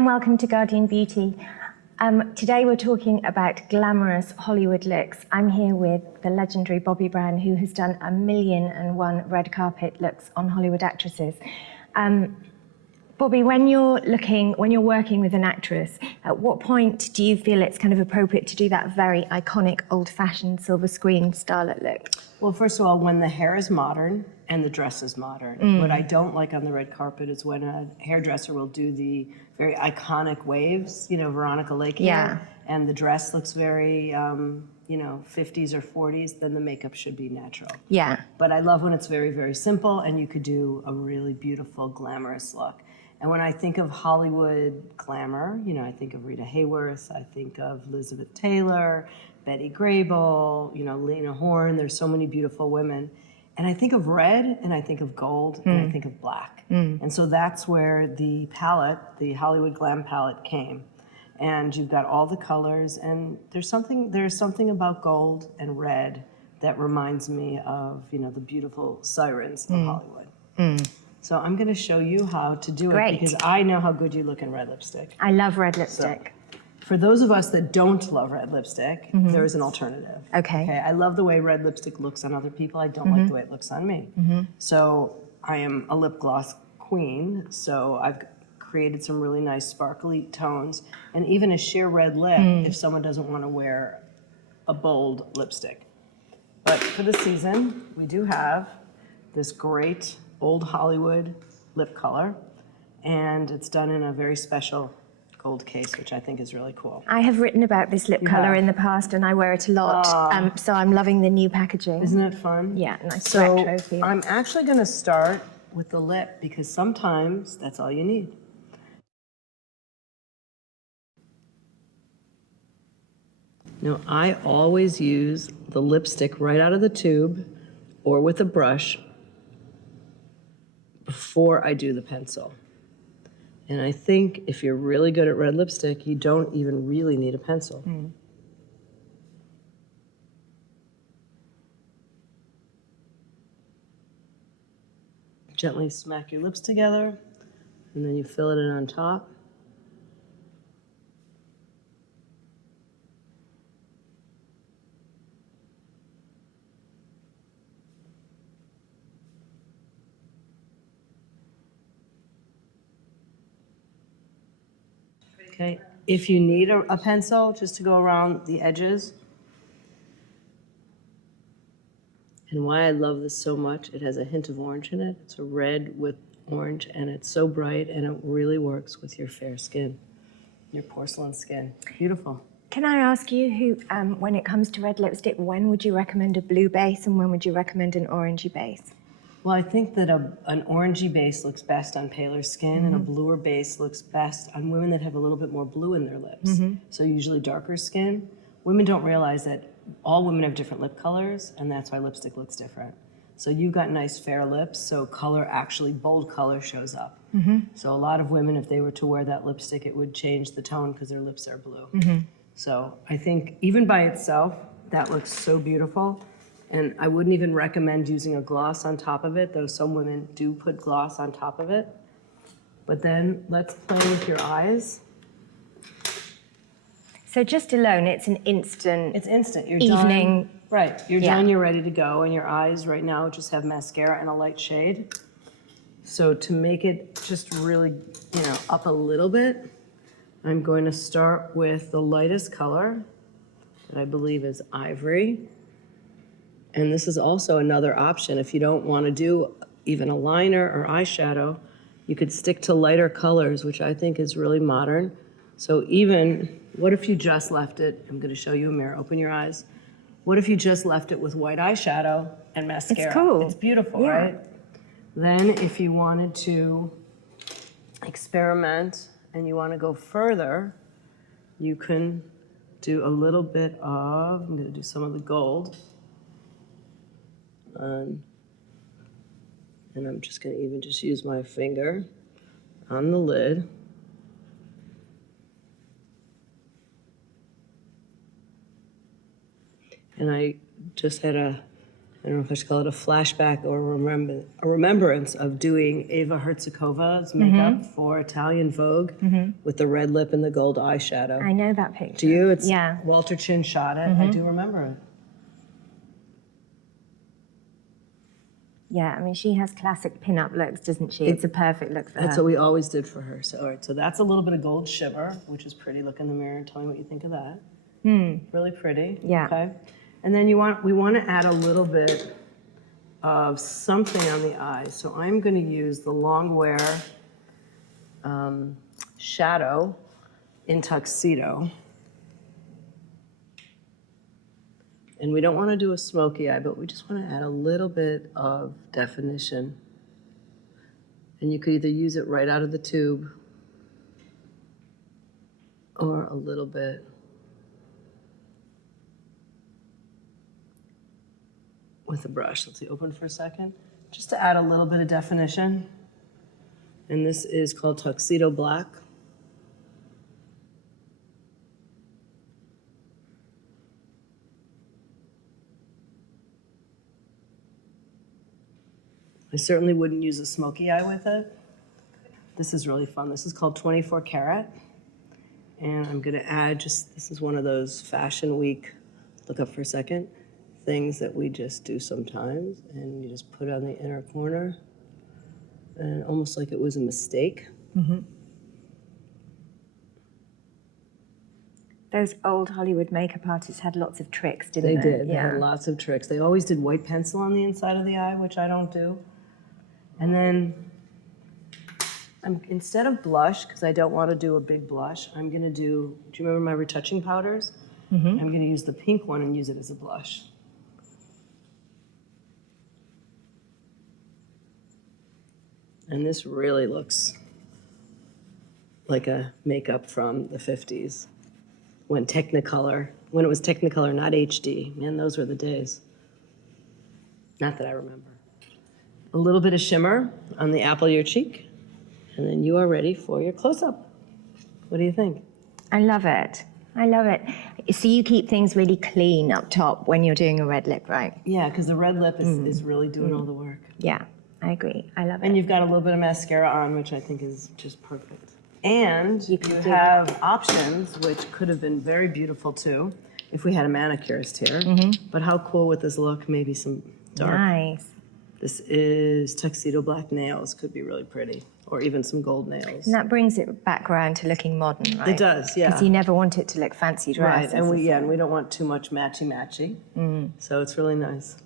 and welcome to Guardian Beauty. Today we're talking about glamorous Hollywood looks. I'm here with the legendary Bobbi Brown, who has done 1,000,001 red carpet looks on Hollywood actresses. Bobbi, when you're working with an actress, at what point do you feel it's kind of appropriate to do that very iconic, old-fashioned silver screen starlet look? Well, first of all, when the hair is modern and the dress is modern. What I don't like on the red carpet is when a hairdresser will do the very iconic waves, you know, Veronica Lake hair, and the dress looks very, you know, 50s or 40s, then the makeup should be natural. Yeah. But I love when it's very, very simple and you could do a really beautiful, glamorous look. And when I think of Hollywood glamour, you know, I think of Rita Hayworth, I think of Elizabeth Taylor, Betty Grable, you know, Lena Horne. There's so many beautiful women. And I think of red, and I think of gold, and I think of black. And so that's where the palette, the Hollywood glam palette came. And you've got all the colors, and there's something about gold and red that reminds me of, you know, the beautiful sirens of Hollywood. So I'm going to show you how to do it because I know how good you look in red lipstick. I love red lipstick. So, for those of us that don't love red lipstick, there is an alternative. Okay. I love the way red lipstick looks on other people. I don't like the way it looks on me. So I am a lip gloss queen. So I've created some really nice sparkly tones and even a sheer red lip if someone doesn't want to wear a bold lipstick. But for the season, we do have this great old Hollywood lip color, and it's done in a very special gold case, which I think is really cool. I have written about this lip color in the past, and I wear it a lot, so I'm loving the new packaging. Isn't it fun? Yeah, nice retro feel. I'm actually going to start with the lip because sometimes that's all you need. Now, I always use the lipstick right out of the tube or with a brush before I do the pencil. And I think if you're really good at red lipstick, you don't even really need a pencil. Gently smack your lips together, and then you fill it in on top. Okay, if you need a pencil just to go around the edges. And why I love this so much, it has a hint of orange in it. It's a red with orange, and it's so bright, and it really works with your fair skin, your porcelain skin. Beautiful. Can I ask you, when it comes to red lipstick, when would you recommend a blue base, and when would you recommend an orangey base? Well, I think that an orangey base looks best on paler skin, and a bluer base looks best on women that have a little bit more blue in their lips. So usually darker skin. Women don't realize that all women have different lip colors, and that's why lipstick looks different. So you've got nice fair lips, so color actually, bold color shows up. So a lot of women, if they were to wear that lipstick, it would change the tone because their lips are blue. So I think even by itself, that looks so beautiful. And I wouldn't even recommend using a gloss on top of it, though some women do put gloss on top of it. But then let's play with your eyes. So just alone, it's an instant. It's instant. You're evening. done. Right. You're done. You're ready to go. And your eyes right now just have mascara and a light shade. So to make it just really, you know, up a little bit, I'm going to start with the lightest color that I believe is ivory. And this is also another option. If you don't want to do even a liner or eyeshadow, you could stick to lighter colors, which I think is really modern. So even, what if you just left it, I'm going to show you a mirror, open your eyes. What if you just left it with white eyeshadow and mascara? It's cool. It's beautiful, right? Then if you wanted to experiment and you want to go further, you can do a little bit of, I'm going to do some of the gold. And I'm just going to even just use my finger on the lid. And I just had a I don't know if I should call it a flashback or a remembrance of doing Eva Herzegova's makeup for Italian Vogue with the red lip and the gold eyeshadow. I know that picture. Do you? It's yeah. Walter Chin shot it. I do remember it. Yeah, I mean, she has classic pin-up looks, doesn't she? It's a perfect look for her. That's what we always did for her. So, all right, so that's a little bit of gold shimmer, which is pretty. Look in the mirror and tell me what you think of that. Really pretty. Yeah. Okay. And then we want to add a little bit of something on the eyes. So I'm going to use the Longwear shadow in Tuxedo. And we don't want to do a smoky eye, but we just want to add a little bit of definition. And you could either use it right out of the tube or a little bit with a brush. Let's see, open for a second. Just to add a little bit of definition. And this is called Tuxedo Black. I certainly wouldn't use a smoky eye with it. This is really fun. This is called 24 Karat. And I'm gonna add this is one of those Fashion Week, look up for a second, things that we just do sometimes. And you just put it on the inner corner and almost like it was a mistake. Those old Hollywood makeup artists had lots of tricks, didn't they? They did. They Yeah. had lots of tricks. They always did white pencil on the inside of the eye, which I don't do. And then instead of blush, because I don't want to do a big blush, I'm going to do you remember my retouching powders? I'm going to use the pink one and use it as a blush. And this really looks like a makeup from the 50s. When it was Technicolor, not HD. Man, those were the days. Not that I remember. A little bit of shimmer on the apple of your cheek, and then you are ready for your close-up. What do you think? I love it. I love it. So you keep things really clean up top when you're doing a red lip, right? Yeah, because the red lip is really doing all the work. Yeah, I agree. I love it. And you've got a little bit of mascara on, which I think is just perfect. And you do have options, which could have been very beautiful too, if we had a manicurist here. But how cool would this look? Maybe some dark. Nice. This is Tuxedo Black nails, could be really pretty. Or even some gold nails. And that brings it back around to looking modern, right? It does, yeah. Because you never want it to look fancy dress. Right, and we don't want too much matchy-matchy. So it's really nice.